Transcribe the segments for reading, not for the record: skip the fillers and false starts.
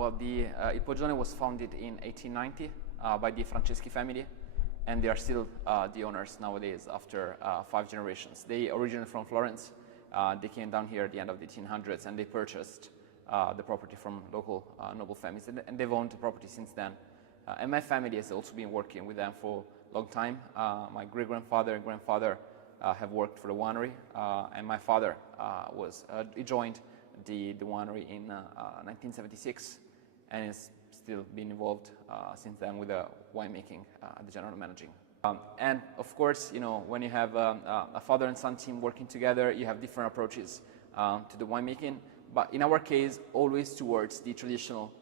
Well, Il Poggione was founded in 1890 by the Franceschi family, and they are still the owners nowadays after 5 generations. They originated from Florence. They came down here at the end of the 1800s, and they purchased the property from local noble families, and they've owned the property since then. And my family has also been working with them for a long time. My great-grandfather and grandfather have worked for the winery, and my father he joined the winery in 1976, and has still been involved since then with the winemaking, the general managing. And of course, you know, when you have a father and son team working together, you have different approaches to the winemaking. But in our case, always towards the traditional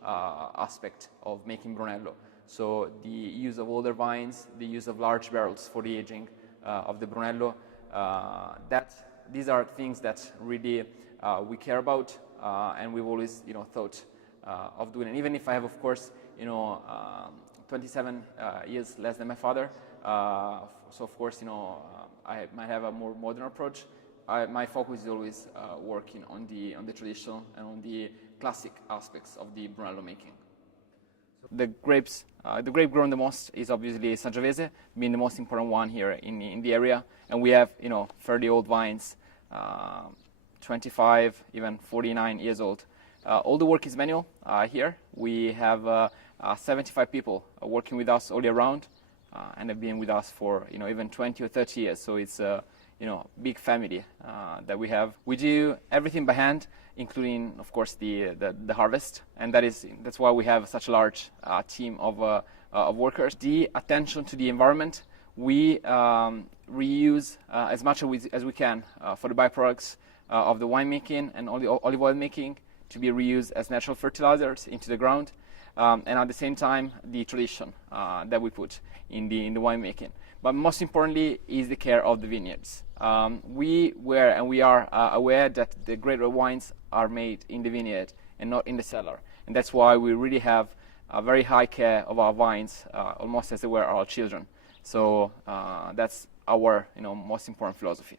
aspect of making Brunello. So the use of older vines, the use of large barrels for the aging of the Brunello. These are things that really we care about, and we've always, you know, thought of doing it. Even if I have, of course, you know, 27 years less than my father, so of course, you know, I might have a more modern approach. My focus is always working on the traditional and on the classic aspects of the Brunello making. The grape grown the most is obviously Sangiovese, being the most important one here in the area, and we have, you know, fairly old vines, 25, even 49 years old. All the work is manual here. We have 75 people working with us all year round, and have been with us for, you know, even 20 or 30 years. So it's you know, big family that we have. We do everything by hand, including, of course, the harvest, and that's why we have such a large team of workers. The attention to the environment, we reuse as much as we can for the byproducts of the winemaking and all the olive oil making to be reused as natural fertilizers into the ground, and at the same time the tradition that we put in the winemaking. But most importantly is the care of the vineyards. We are aware that the great red wines are made in the vineyard and not in the cellar, and that's why we really have a very high care of our vines, almost as they were our children. So that's our, you know, most important philosophy.